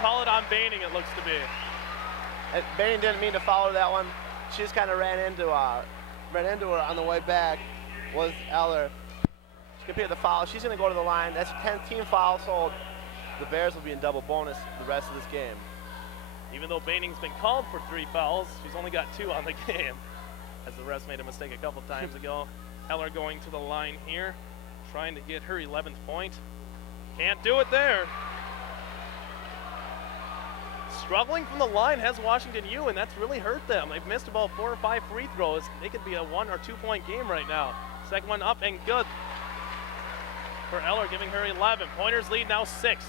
call it on Baining, it looks to be. Baining didn't mean to follow that one. She just kind of ran into her on the way back. Was Eller. She completed the foul. She's going to go to the line. That's 10th team foul, so the Bears will be in double bonus the rest of this game. Even though Baining's been called for 3 fouls, she's only got 2 on the game, as the refs made a mistake a couple times ago. Eller going to the line here, trying to get her 11th point. Can't do it there. Struggling from the line has Washington U, and that's really hurt them. They've missed about 4 or 5 free throws. They could be a 1 or 2 point game right now. Second one up and good for Eller, giving her 11. Pointers lead now 6.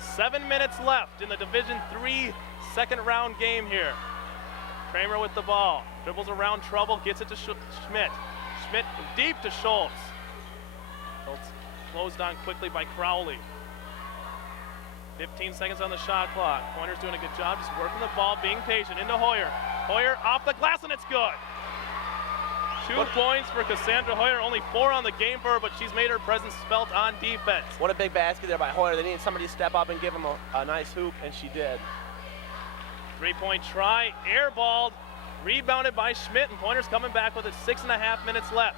7 minutes left in the Division III second round game here. Kramer with the ball, dribbles around trouble, gets it to Schmidt. Schmidt deep to Schultz. Schultz closed on quickly by Crowley. 15 seconds on the shot clock. Pointer's doing a good job, just working the ball, being patient. Into Hoyer. Hoyer off the glass, and it's good. 2 points for Cassandra Hoyer. Only 4 on the game for her, but she's made her presence felt on defense. What a big basket there by Hoyer. They needed somebody to step up and give them a nice hoop, and she did. 3-point try, airballed, rebounded by Schmidt, and Pointer's coming back with it. 6.5 minutes left.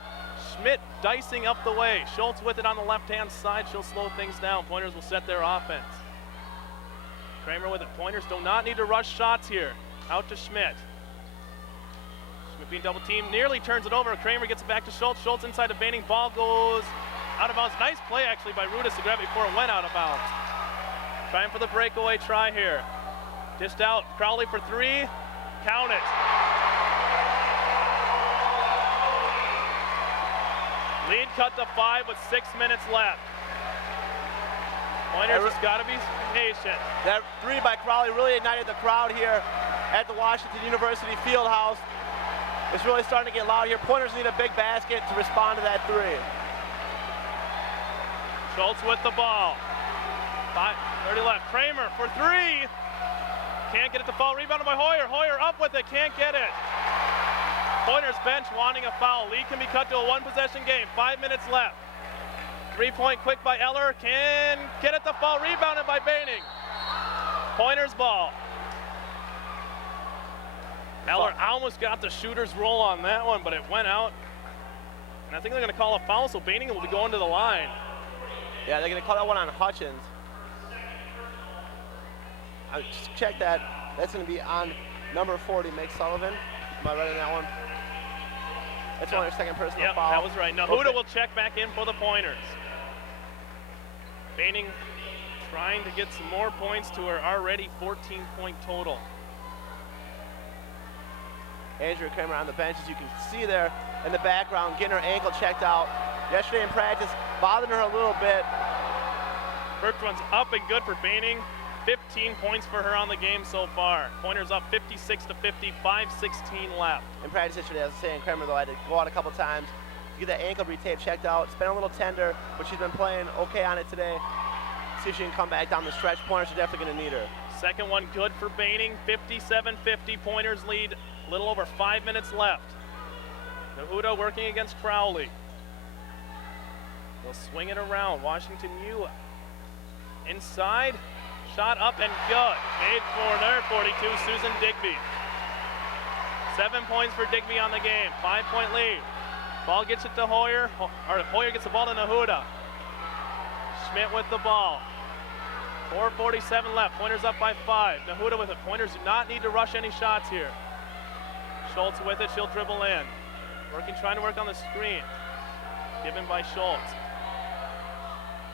Schmidt dicing up the way. Schultz with it on the left-hand side. She'll slow things down. Pointers will set their offense. Kramer with it. Pointers do not need to rush shots here. Out to Schmidt. Schmidt being double teamed, nearly turns it over. Kramer gets it back to Schultz. Schultz inside the Baining. Ball goes out of bounds. Nice play actually by Rudis to grab it before it went out of bounds. Trying for the breakaway try here. Dished out. Crowley for 3. Count it. Lead cut to 5 with 6 minutes left. Pointers just got to be patient. That 3 by Crowley really ignited the crowd here at the Washington University Fieldhouse. It's really starting to get loud here. Pointers need a big basket to respond to that 3. Schultz with the ball. 5:30 left. Kramer for 3. Can't get it to fall. Rebounded by Hoyer. Hoyer up with it. Can't get it. Pointers bench wanting a foul. Lead can be cut to a 1-possession game. 5 minutes left. 3-point quick by Eller. Can get it to fall. Rebounded by Baining. Pointers ball. Eller almost got the shooter's roll on that one, but it went out. And I think they're going to call a foul, so Baining will be going to the line. Yeah, they're going to call that one on Hutchins. I just check that. That's going to be on number 40, Meg Sullivan. Am I right on that one? That's only their second personal foul. That was right. Now Huda will check back in for the Pointers. Baining trying to get some more points to her already 14-point total. Andrea Kramer on the bench, as you can see there in the background, getting her ankle checked out. Yesterday in practice, bothering her a little bit. First one's up and good for Baining. 15 points for her on the game so far. Pointers up 56 to 50, 5:16 left. In practice yesterday, I was saying, Kramer though had to go out a couple times to get that ankle retape checked out. It's been a little tender, but she's been playing okay on it today. See if she can come back down the stretch. Pointers are definitely going to need her. Second one good for Baining, 57-50. Pointers lead, a little over 5 minutes left. Nahuda working against Crowley. They'll swing it around. Washington U inside. Shot up and good. Made for their 42, Susan Digby. 7 points for Digby on the game. 5-point lead. Ball gets it to Hoyer. Hoyer gets the ball to Nahuda. Schmidt with the ball. 4:47 left. Pointers up by 5. Nahuda with it. Pointers do not need to rush any shots here. Schultz with it. She'll dribble in. Trying to work on the screen. Given by Schultz.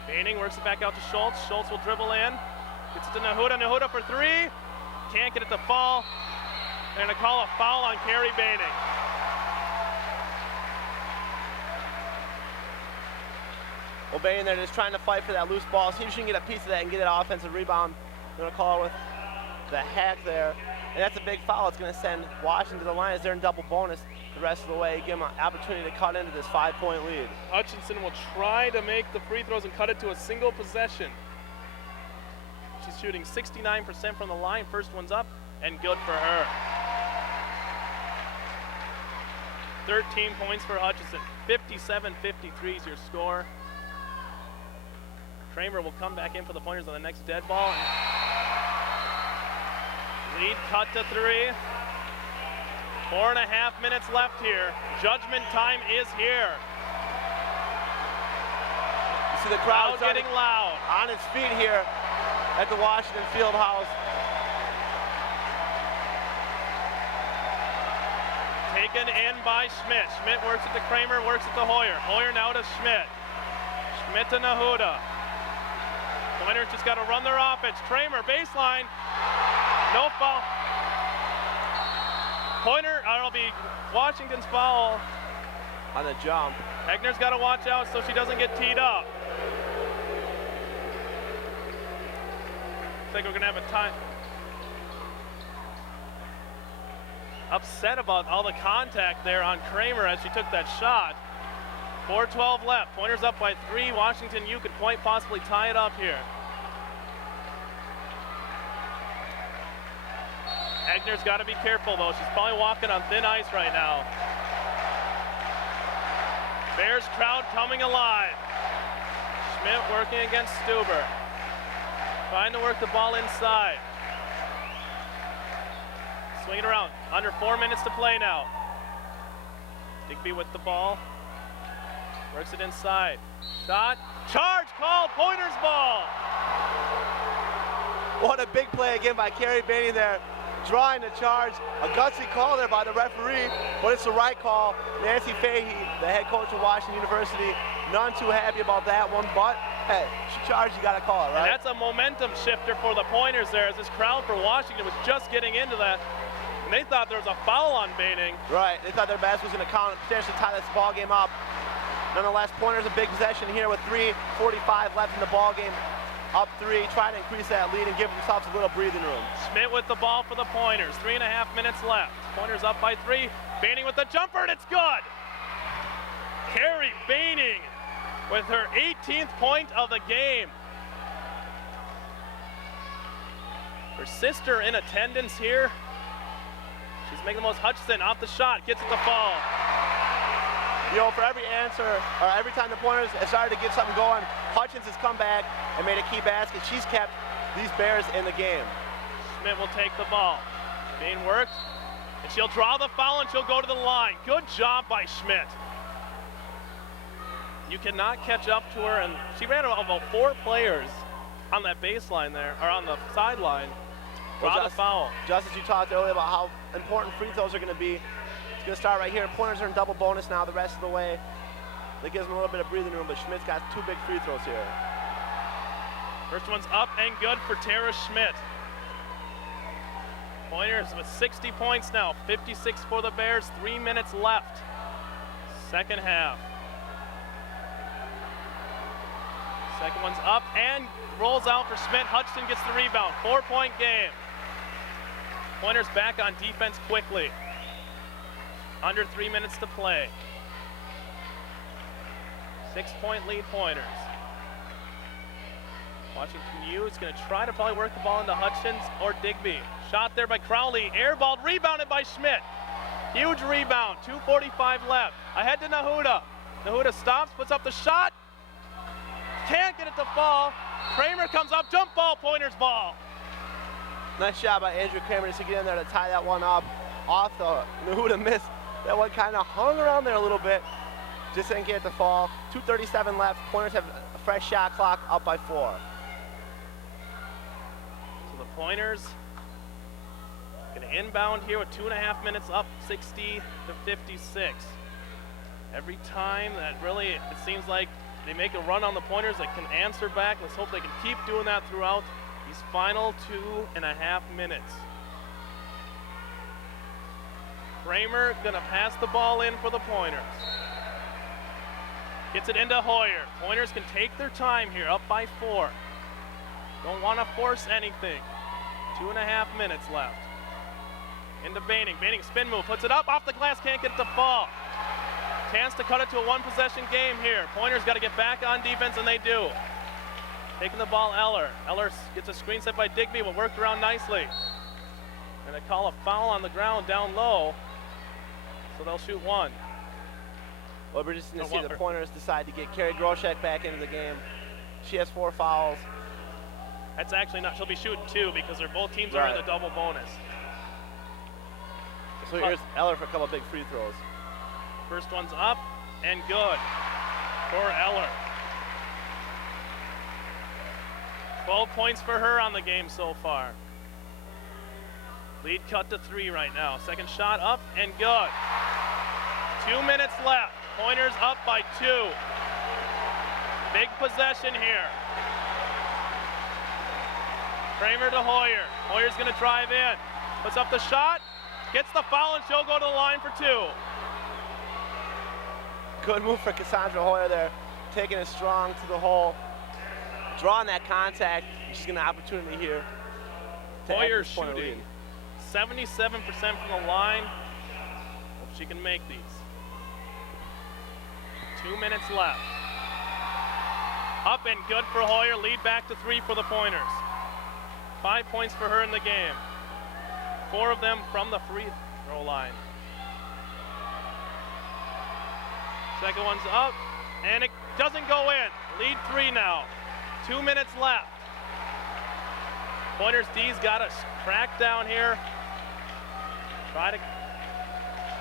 Baining works it back out to Schultz. Schultz will dribble in. Gets it to Nahuda. Nahuda for 3. Can't get it to fall. They're going to call a foul on Carrie Baining. Well, Baining, they're just trying to fight for that loose ball. See if she can get a piece of that and get an offensive rebound. They're going to call it with the hack there. And that's a big foul. It's going to send Washington to the line as they're in double bonus the rest of the way. Give them an opportunity to cut into this 5-point lead. Hutchinson will try to make the free throws and cut it to a single possession. She's shooting 69% from the line. First one's up and good for her. 13 points for Hutchinson. 57-53 is your score. Kramer will come back in for the Pointers on the next dead ball. Lead cut to 3. 4.5 minutes left here. Judgment time is here. You see the crowd getting loud. On its feet here at the Washington Field House. Taken in by Schmidt. Schmidt works it to Kramer, works it to Hoyer. Hoyer now to Schmidt. Schmidt to Nahuda. Pointers just got to run their offense. Kramer, baseline. No foul. Pointer, it'll be Washington's foul. On the jump. Egner's got to watch out so she doesn't get teed up. Looks like we're going to have a time. Upset about all the contact there on Kramer as she took that shot. 4:12 left. Pointers up by 3. Washington U could quite possibly tie it up here. Egner's got to be careful though. She's probably walking on thin ice right now. Bears crowd coming alive. Schmidt working against Stuber. Trying to work the ball inside. Swing it around. Under 4 minutes to play now. Digby with the ball. Works it inside. Shot. Charge called. Pointers ball. What a big play again by Carrie Bainey there. Drawing the charge. A gutsy call there by the referee, but it's the right call. Nancy Fahey, the head coach of Washington University, none too happy about that one, but hey, she charged, you gotta call it, right? And that's a momentum shifter for the Pointers there, as this crowd for Washington was just getting into that. And they thought there was a foul on Baining. Right, they thought their basket was gonna count and potentially tie this ball game up. Nonetheless, Pointers a big possession here with 3:45 left in the ball game. Up 3, trying to increase that lead and give themselves a little breathing room. Schmidt with the ball for the Pointers. 3.5 minutes left. Pointers up by 3. Baining with the jumper, and it's good. Carrie Baining with her 18th point of the game. Her sister in attendance here. She's making the most. Hutchinson off the shot, gets it to fall. You know, for every answer, or every time the Pointers have started to get something going, Hutchins has come back and made a key basket. She's kept these Bears in the game. Schmidt will take the ball. Being worked, and she'll draw the foul and she'll go to the line. Good job by Schmidt. You cannot catch up to her, and she ran about 4 players on that baseline there, or on the sideline. Draw the foul. Just as you talked earlier about how important free throws are going to be, it's going to start right here. Pointers are in double bonus now the rest of the way. That gives them a little bit of breathing room, but Schmidt's got 2 big free throws here. First one's up and good for Tara Schmidt. Pointers with 60 points now, 56 for the Bears, 3 minutes left. Second half. Second one's up and rolls out for Schmidt. Hutchinson gets the rebound. 4-point game. Pointers back on defense quickly. Under 3 minutes to play. 6-point lead Pointers. Washington U is going to try to probably work the ball into Hutchins or Digby. Shot there by Crowley, airballed, rebounded by Schmidt. Huge rebound, 2:45 left. Ahead to Nahuda. Nahuda stops, puts up the shot. Can't get it to fall. Kramer comes up, jump ball, Pointers ball. Nice job by Andrew Kramer just to get in there to tie that one up. Off the Nahuda miss. That one kind of hung around there a little bit. Just didn't get it to fall. 2:37 left. Pointers have a fresh shot clock, up by 4. So the Pointers going to inbound here with 2.5 minutes up, 60 to 56. Every time that really, it seems like they make a run on the Pointers, they can answer back. Let's hope they can keep doing that throughout these final 2.5 minutes. Kramer gonna pass the ball in for the Pointers. Gets it into Hoyer. Pointers can take their time here, up by 4. Don't wanna force anything. 2.5 minutes left. Into Baining. Baining spin move, puts it up, off the glass, can't get it to fall. Chance to cut it to a 1-possession game here. Pointers got to get back on defense, and they do. Taking the ball, Eller. Eller gets a screen set by Digby, but worked around nicely. And they call a foul on the ground down low, so they'll shoot 1. Well, we're just going to see the Pointers decide to get Carrie Groshek back into the game. She has 4 fouls. That's actually not, she'll be shooting 2 because both teams are in the double bonus. So here's Eller for a couple big free throws. First one's up and good for Eller. 12 points for her on the game so far. Lead cut to 3 right now. Second shot up and good. 2 minutes left. Pointers up by 2. Big possession here. Kramer to Hoyer. Hoyer's going to drive in. Puts up the shot. Gets the foul and she'll go to the line for 2. Good move for Cassandra Hoyer there. Taking it strong to the hole. Drawing that contact. She's getting an opportunity here. Hoyer shooting 77% from the line. Hope she can make these. 2 minutes left. Up and good for Hoyer. Lead back to 3 for the Pointers. 5 points for her in the game. 4 of them from the free throw line. Second one's up, and it doesn't go in. Lead 3 now. 2 minutes left. Pointers D's got to crack down here. Try to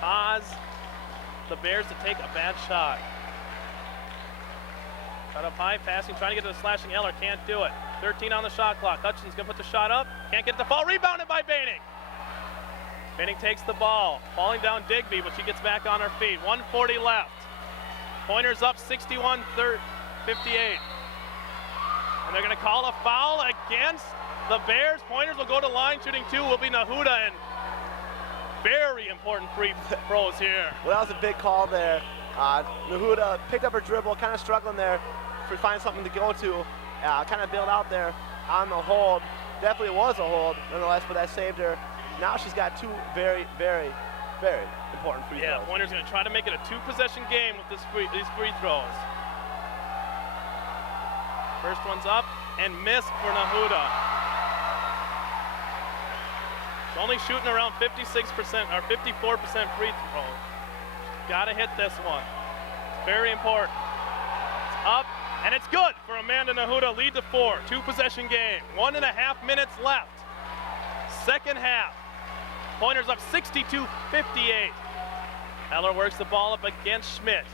cause the Bears to take a bad shot. Shot up high, passing, trying to get to the slashing Eller, can't do it. 13 on the shot clock. Hutchins gonna put the shot up, can't get the fall, rebounded by Baining. Baining takes the ball, falling down Digby, but she gets back on her feet. 1:40 left. Pointers up 61-58. And they're gonna call a foul against the Bears. Pointers will go to line, shooting 2 will be Nahuda, and very important free throws here. Well, that was a big call there. Nahuda picked up her dribble, kind of struggling there to find something to go to. Kind of build out there on the hold. Definitely was a hold, nonetheless, but that saved her. Now she's got 2 very, very, very important free throws. Yeah, Pointers going to try to make it a 2-possession game with these free throws. First one's up and missed for Nahuda. She's only shooting around 56% or 54% free throw. Got to hit this one. It's very important. It's up. And it's good for Amanda Nahuda, lead to 4, 2-possession game. 1.5 minutes left. Second half. Pointers up 62-58. Eller works the ball up against Schmidt.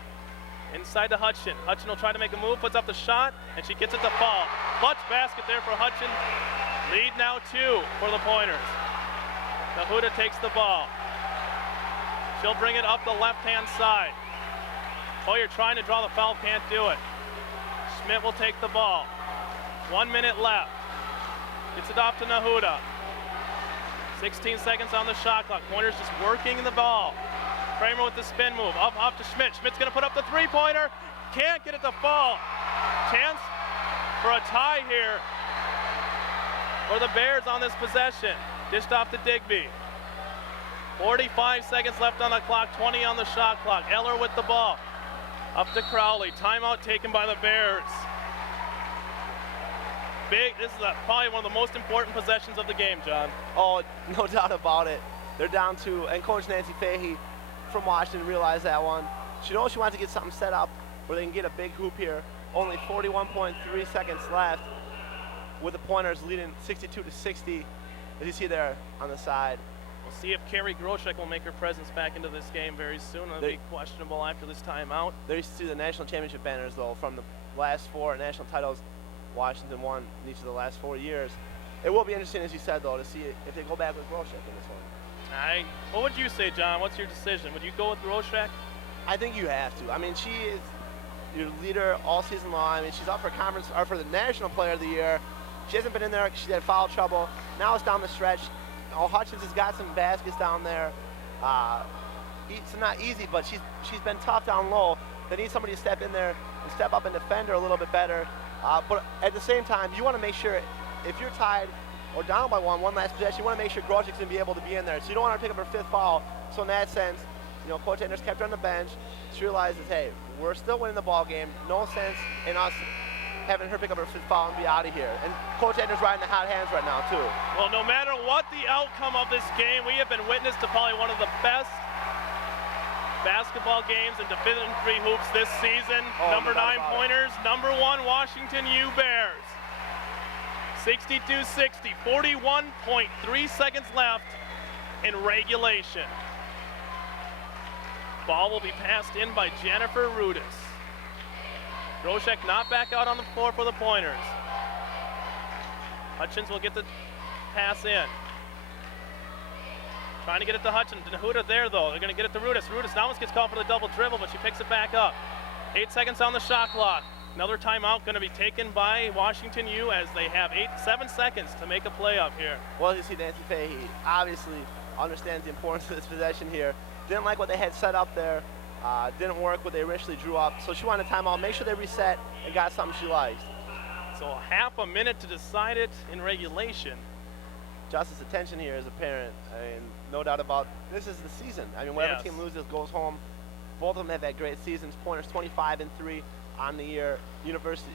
Inside to Hutchin. Hutchin will try to make a move, puts up the shot, and she gets it to fall. Clutch basket there for Hutchin. Lead now 2 for the Pointers. Nahuda takes the ball. She'll bring it up the left-hand side. Hoyer trying to draw the foul, can't do it. Schmidt will take the ball. 1 minute left. Gets it off to Nahuda. 16 seconds on the shot clock. Pointers just working the ball. Kramer with the spin move. Up to Schmidt. Schmidt's going to put up the 3-pointer. Can't get it to fall. Chance for a tie here for the Bears on this possession. Dished off to Digby. 45 seconds left on the clock. 20 on the shot clock. Eller with the ball. Up to Crowley, timeout taken by the Bears. This is probably one of the most important possessions of the game, John. Oh, no doubt about it. They're down 2, and Coach Nancy Fahey from Washington realized that one. She knows she wants to get something set up where they can get a big hoop here. Only 41.3 seconds left with the Pointers leading 62-60, as you see there on the side. We'll see if Carrie Groshek will make her presence back into this game very soon. It'll be questionable after this timeout. There you see the national championship banners, though, from the last 4 national titles Washington won in each of the last 4 years. It will be interesting, as you said, though, to see if they go back with Groshek in this one. What would you say, John? What's your decision? Would you go with Groshek? I think you have to. I mean, she is your leader all season long. I mean, she's up for conference or for the National Player of the Year. She hasn't been in there because she had foul trouble. Now it's down the stretch. Hutchins has got some baskets down there. It's not easy, but she's been tough down low. They need somebody to step in there and step up and defend her a little bit better. But at the same time, you want to make sure if you're tied or down by one last possession, you want to make sure Groshek's going to be able to be in there. So you don't want her to pick up her 5th foul. So in that sense, Coach Anders kept her on the bench. She realizes, hey, we're still winning the ball game. No sense in us having her pick up her 5th foul and be out of here. And Coach Anders riding the hot hands right now, too. Well, no matter what the outcome of this game, we have been witness to probably one of the best basketball games in Division III hoops this season. Number 9 Pointers, number 1 Washington U Bears. 62-60, 41.3 seconds left in regulation. Ball will be passed in by Jennifer Rudis. Groshek not back out on the floor for the Pointers. Hutchins will get the pass in. Trying to get it to Hutchins. Nahuda there, though. They're going to get it to Rudis. Rudis now gets called for the double dribble, but she picks it back up. 8 seconds on the shot clock. Another timeout going to be taken by Washington U as they have 7 seconds to make a play up here. Well, you see Nancy Fahey obviously understands the importance of this possession here. Didn't like what they had set up there. Didn't work what they initially drew up. So she wanted a timeout, make sure they reset and got something she liked. So half a minute to decide it in regulation. Justice attention here is apparent. I mean, no doubt about this is the season. I mean, whatever team loses goes home. Both of them have had great seasons. Pointers 25-3 on the year.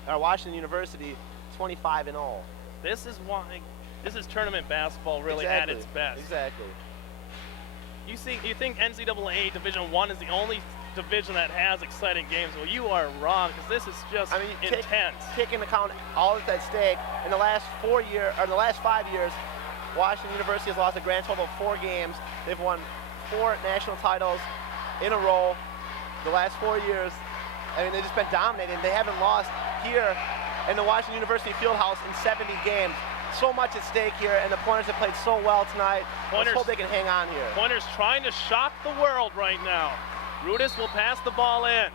Washington University 25-0. This is why this is tournament basketball really at its best. Exactly. You think NCAA Division I is the only division that has exciting games? Well, you are wrong, because this is just intense. Take into account all that's at stake. In the last 5 years, Washington University has lost a grand total of 4 games. They've won 4 national titles in a row. The last 4 years, I mean, they've just been dominating. They haven't lost here in the Washington University Fieldhouse in 70 games. So much at stake here, and the Pointers have played so well tonight. Let's hope they can hang on here. Pointers trying to shock the world right now. Rudis will pass the ball in.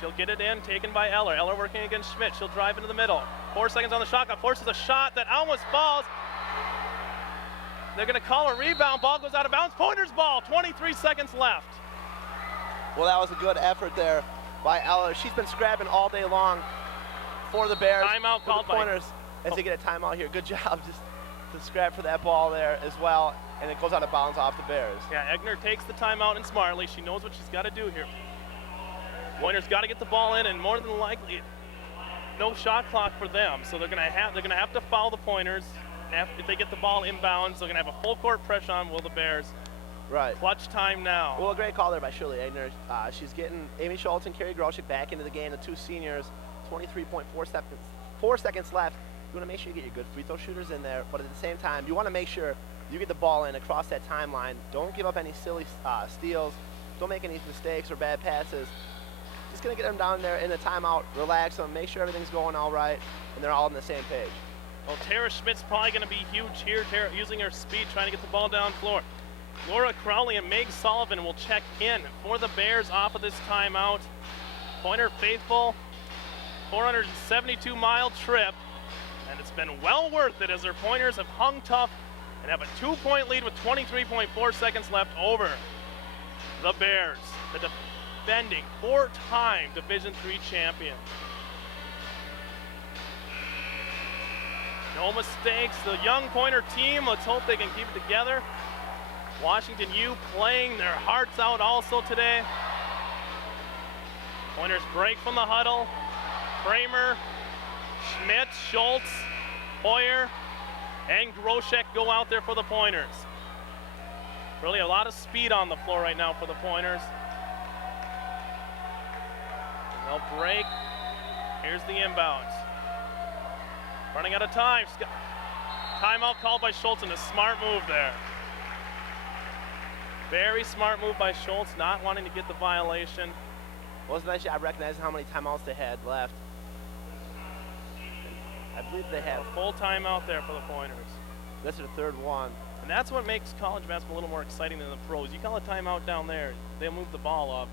She'll get it in, taken by Eller. Eller working against Schmidt. She'll drive into the middle. 4 seconds on the shot clock. Forces a shot that almost falls. They're going to call a rebound. Ball goes out of bounds. Pointers ball. 23 seconds left. Well, that was a good effort there by Eller. She's been scrapping all day long for the Bears. Timeout called the Pointers as they get a timeout here. Good job just to scrap for that ball there as well. And it goes out of bounds off the Bears. Yeah, Egner takes the timeout and smartly. She knows what she's got to do here. Pointers got to get the ball in, and more than likely, no shot clock for them. So they're gonna have to foul the Pointers. If they get the ball inbounds, they're gonna have a full court press on the Bears. Right. Clutch time now. Well, a great call there by Shirley Egner. She's getting Amy Schultz and Carrie Groshek back into the game. The 2 seniors. 23.4 seconds left. You want to make sure you get your good free throw shooters in there, but at the same time, you want to make sure you get the ball in across that timeline. Don't give up any silly steals. Don't make any mistakes or bad passes. Just going to get them down there in the timeout, relax them, make sure everything's going all right, and they're all on the same page. Well, Tara Schmidt's probably going to be huge here. Tara using her speed, trying to get the ball down floor. Laura Crowley and Meg Sullivan will check in for the Bears off of this timeout. Pointer faithful. 472-mile trip, and it's been well worth it as their Pointers have hung tough and have a 2-point lead with 23.4 seconds left over the Bears, the defending 4-time Division III champion. No mistakes. The young Pointer team, let's hope they can keep it together. Washington U playing their hearts out also today. Pointers break from the huddle. Kramer, Schmidt, Schultz, Hoyer, and Groshek go out there for the Pointers. Really a lot of speed on the floor right now for the Pointers. And they'll break. Here's the inbounds. Running out of time. Timeout called by Schultz, and a smart move there. Very smart move by Schultz, not wanting to get the violation. Well, it's a nice job recognizing how many timeouts they had left. I believe they have a full timeout there for the Pointers. This is the 3rd one. And that's what makes college basketball a little more exciting than the pros. You call a timeout down there, they'll move the ball up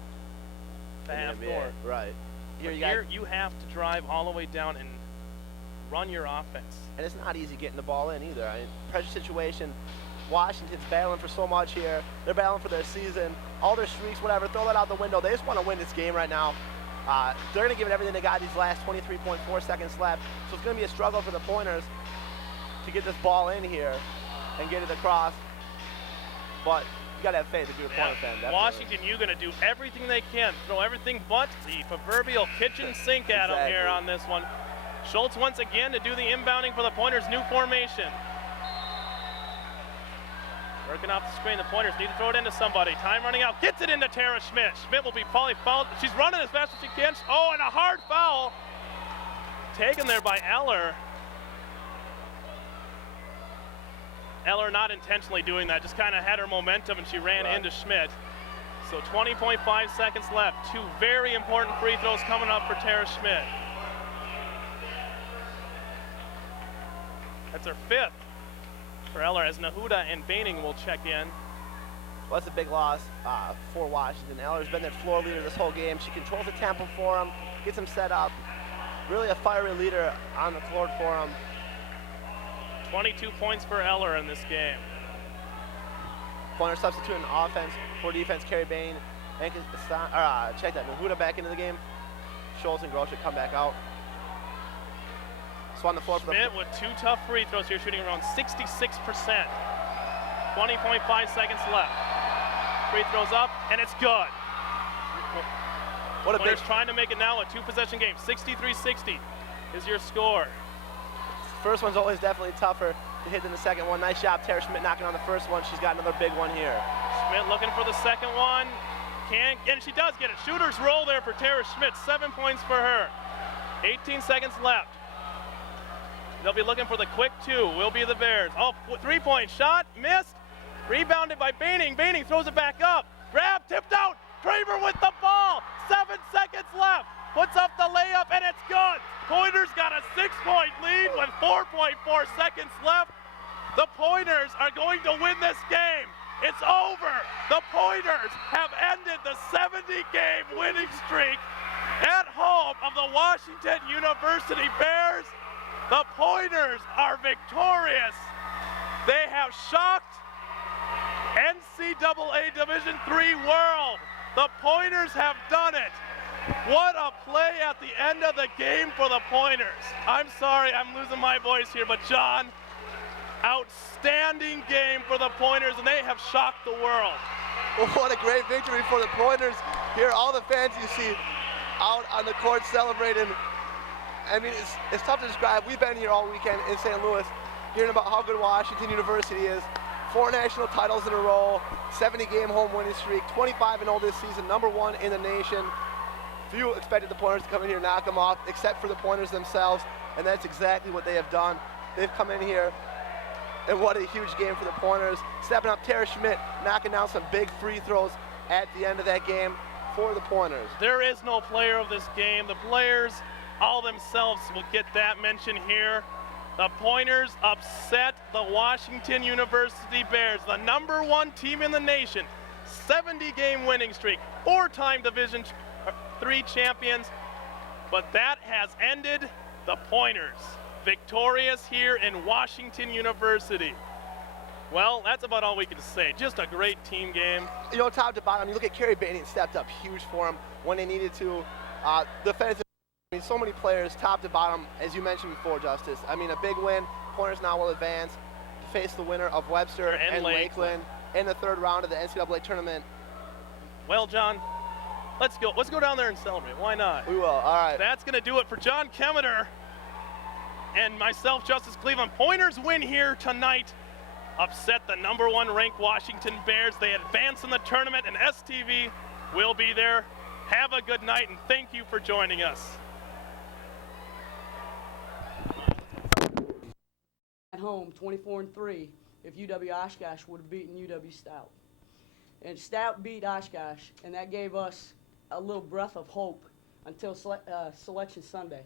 to half court. Right. Here you have to drive all the way down and run your offense. And it's not easy getting the ball in either. I mean, pressure situation. Washington's battling for so much here. They're battling for their season. All their streaks, whatever, throw that out the window. They just want to win this game right now. They're going to give it everything they got these last 23.4 seconds left. So it's going to be a struggle for the Pointers to get this ball in here and get it across. But you got to have faith if you're a Pointer fan. Definitely. Washington, you're going to do everything they can. Throw everything but the proverbial kitchen sink at them here on this one. Schultz once again to do the inbounding for the Pointers' new formation. Working off the screen, the Pointers need to throw it into somebody. Time running out, gets it into Tara Schmidt. Schmidt will be probably fouled. She's running as fast as she can. Oh, and a hard foul taken there by Eller. Eller not intentionally doing that, just kind of had her momentum and she ran into Schmidt. So 20.5 seconds left. Two very important free throws coming up for Tara Schmidt. That's her 5th for Eller, as Nahuda and Baining will check in. Well, that's a big loss for Washington. Eller's been their floor leader this whole game. She controls the tempo for them, gets them set up. Really a fiery leader on the court for them. 22 points for Eller in this game. Pointer substituting offense for defense. Carrie Bain and check that. Nahuda back into the game. Schultz and Grosh should come back out. So on the floor for Schmidt with 2 tough free throws here, shooting around 66%. 20.5 seconds left. Free throws up, and it's good. What a big trying to make it now a 2-possession game. 63-60 is your score. First one's always definitely tougher to hit than the second one. Nice job, Tara Schmidt knocking on the first one. She's got another big one here. Schmidt looking for the second one. And she does get it. Shooter's roll there for Tara Schmidt. 7 points for her. 18 seconds left. They'll be looking for the quick 2. Will be the Bears. Oh, 3-point shot. Missed. Rebounded by Baining. Baining throws it back up. Grab, tipped out. Kramer with the ball. 7 seconds left. Puts up the layup, and it's good. Pointers got a 6-point lead with 4.4 seconds left. The Pointers are going to win this game. It's over. The Pointers have ended the 70-game winning streak at home of the Washington University Bears. The Pointers are victorious. They have shocked NCAA Division III world. The Pointers have done it. What a play at the end of the game for the Pointers. I'm sorry, I'm losing my voice here, but John, outstanding game for the Pointers, and they have shocked the world. Well, what a great victory for the Pointers. Here, all the fans you see out on the court celebrating. I mean, it's tough to describe. We've been here all weekend in St. Louis, hearing about how good Washington University is. 4 national titles in a row, 70-game home winning streak, 25-0 this season, #1 in the nation. Few expected the Pointers to come in here and knock them off, except for the Pointers themselves, and that's exactly what they have done. They've come in here, and what a huge game for the Pointers. Stepping up, Tara Schmidt knocking down some big free throws at the end of that game for the Pointers. There is no player of this game. The players all themselves will get that mention here. The Pointers upset the Washington University Bears, the #1 team in the nation. 70-game winning streak, 4-time Division III champions, but that has ended the Pointers victorious here in Washington University. Well, that's about all we can say. Just a great team game. You know, top to bottom, you look at Carrie Bainey, stepped up huge for him when they needed to. Defensive, I mean, so many players, top to bottom, as you mentioned before, Justice. I mean, a big win. Pointers now will advance to face the winner of Webster and Lakeland in the 3rd round of the NCAA tournament. Well, John, let's go down there and celebrate. Why not? We will. All right. That's going to do it for John Kemeter and myself, Justice Cleveland. Pointers win here tonight. Upset the #1 ranked Washington Bears. They advance in the tournament, and STV will be there. Have a good night, and thank you for joining us. At home, 24-3, if UW Oshkosh would have beaten UW Stout. And Stout beat Oshkosh, and that gave us a little breath of hope until Selection Sunday.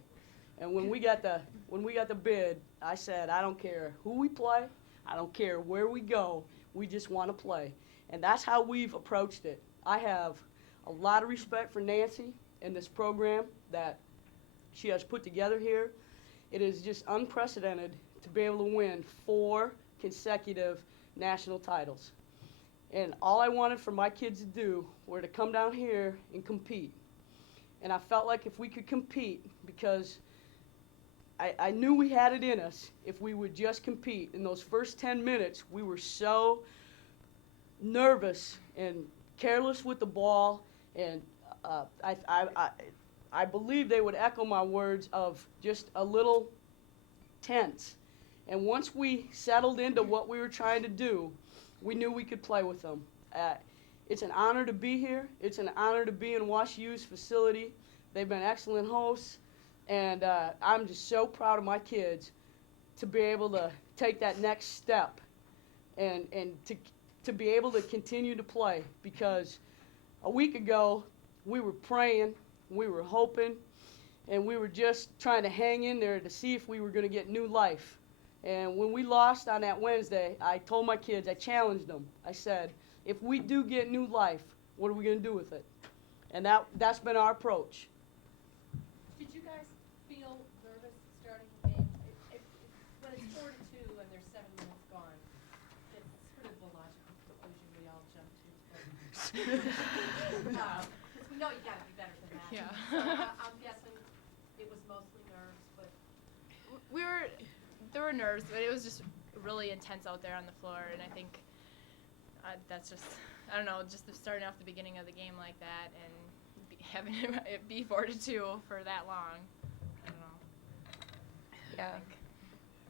And when we got the bid, I said, I don't care who we play, I don't care where we go, we just want to play. And that's how we've approached it. I have a lot of respect for Nancy and this program that she has put together here. It is just unprecedented to be able to win 4 consecutive national titles. And all I wanted for my kids to do were to come down here and compete. And I felt like if we could compete, because I knew we had it in us if we would just compete. In those first 10 minutes, we were so nervous and careless with the ball, and I believe they would echo my words of just a little tense. And once we settled into what we were trying to do, we knew we could play with them. It's an honor to be here. It's an honor to be in WashU's facility. They've been excellent hosts, and I'm just so proud of my kids to be able to take that next step and to be able to continue to play, because a week ago we were praying, we were hoping, and we were just trying to hang in there to see if we were going to get new life. And when we lost on that Wednesday, I told my kids, I challenged them. I said, if we do get new life, what are we going to do with it? And that's been our approach. Did you guys feel nervous starting the game? When it's 4-2 and there's 7 minutes gone, it's sort of the logical conclusion we all jump to. Because we know you got to be better than that. Yeah. So I'm guessing it was mostly nerves, but There were nerves, but it was just really intense out there on the floor, and I think that's just, I don't know, just starting off the beginning of the game like that and having it be 4-2 for that long. I don't know. Yeah,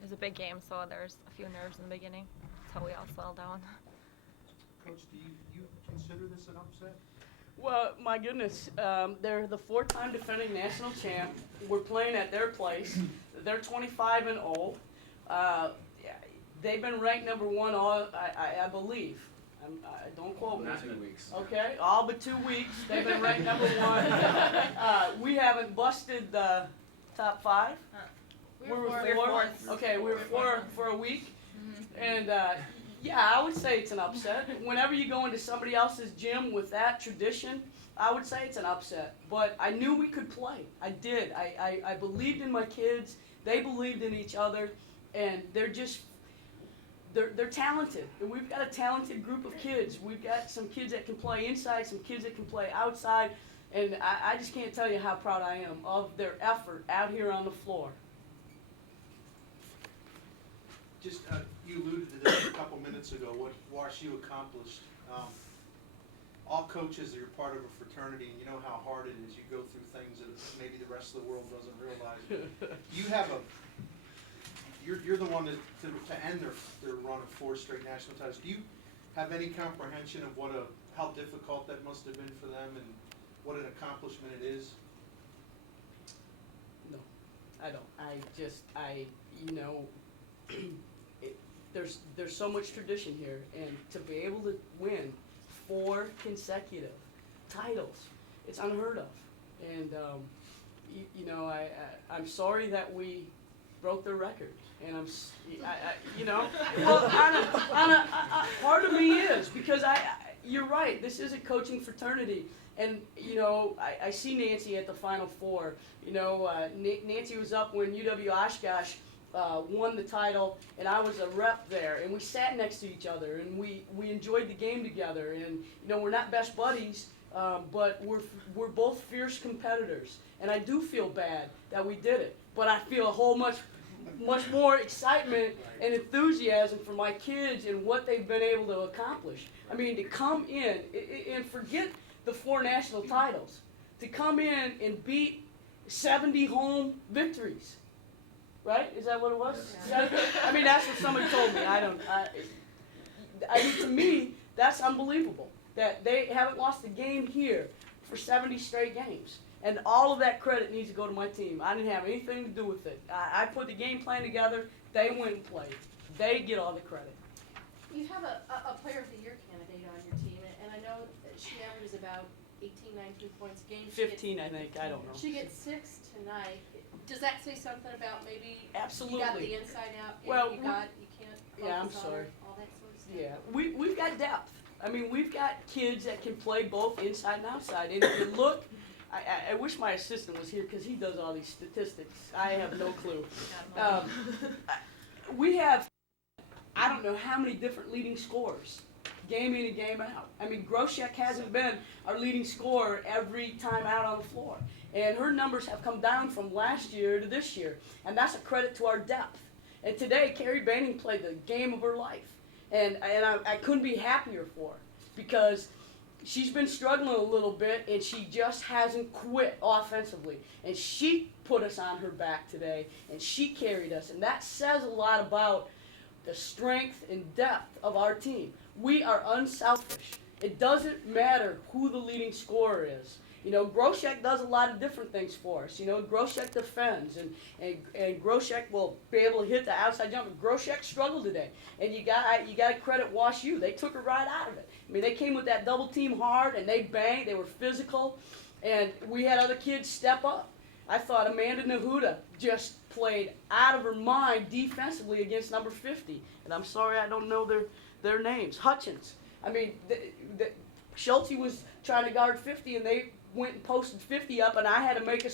it was a big game, so there's a few nerves in the beginning. That's how we all settled down. Coach, do you consider this an upset? Well, my goodness, they're the 4-time defending national champ. We're playing at their place. They're 25-0. They've been ranked number 1 all, I believe. Don't quote me. Not 2 weeks. Okay, all but 2 weeks. They've been ranked number 1. We haven't busted the top 5. We were four. fourth. Okay, we were 4 for a week. And yeah, I would say it's an upset. Whenever you go into somebody else's gym with that tradition, I would say it's an upset. But I knew we could play. I did. I believed in my kids. They believed in each other. And they're talented. And we've got a talented group of kids. We've got some kids that can play inside, some kids that can play outside. And I just can't tell you how proud I am of their effort out here on the floor. Just, you alluded to this a couple minutes ago, what WashU accomplished. All coaches are part of a fraternity, and you know how hard it is. You go through things that maybe the rest of the world doesn't realize. You have you're the one to end their run of 4 straight national titles. Do you have any comprehension of how difficult that must have been for them and what an accomplishment it is? No, I don't. There's so much tradition here, and to be able to win 4 consecutive titles, it's unheard of. And I'm sorry that we broke their record, and well, part of me is because you're right. This is a coaching fraternity. And, I see Nancy at the Final Four. Nancy was up when UW Oshkosh won the title, and I was a rep there. And we sat next to each other, and we enjoyed the game together. And, we're not best buddies, but we're both fierce competitors. And I do feel bad that we did it. But I feel a whole much more excitement and enthusiasm for my kids and what they've been able to accomplish. I mean, to come in and forget the 4 national titles, to come in and beat 70 home victories, right? Is that what it was? Yeah. I mean, that's what somebody told me. I mean, to me, that's unbelievable that they haven't lost a game here for 70 straight games. And all of that credit needs to go to my team. I didn't have anything to do with it. I put the game plan together. They went and played. They get all the credit. you have a Player of the Year candidate on your team, and I know that she averages about 18, 19 points a game. 15, I think. I don't know. She gets 6 tonight. Does that say something about maybe Absolutely. you got the inside out, and Well, you can't yeah, I'm focus on sorry. all that sort of stuff? Yeah, we've got depth. I mean, we've got kids that can play both inside and outside. And if you look, I wish my assistant was here because he does all these statistics. I have no clue. We have, I don't know how many different leading scorers, game in and game out. I mean, Groshek hasn't been our leading scorer every time out on the floor. And her numbers have come down from last year to this year. And that's a credit to our depth. And today, Carrie Banning played the game of her life. And I couldn't be happier for her because she's been struggling a little bit and she just hasn't quit offensively. And she put us on her back today and she carried us. And that says a lot about the strength and depth of our team. We are unselfish. It doesn't matter who the leading scorer is. You know, Groshek does a lot of different things for us. You know, Groshek defends, and Groshek will be able to hit the outside jump. Groshek struggled today, and you got to credit Wash U. They took it right out of it. I mean, they came with that double team hard, and they banged. They were physical, and we had other kids step up. I thought Amanda Nahuda just played out of her mind defensively against number 50, and I'm sorry I don't know their names. Hutchins. I mean, Schulte was trying to guard 50, and they went and posted 50 up, and I had to make a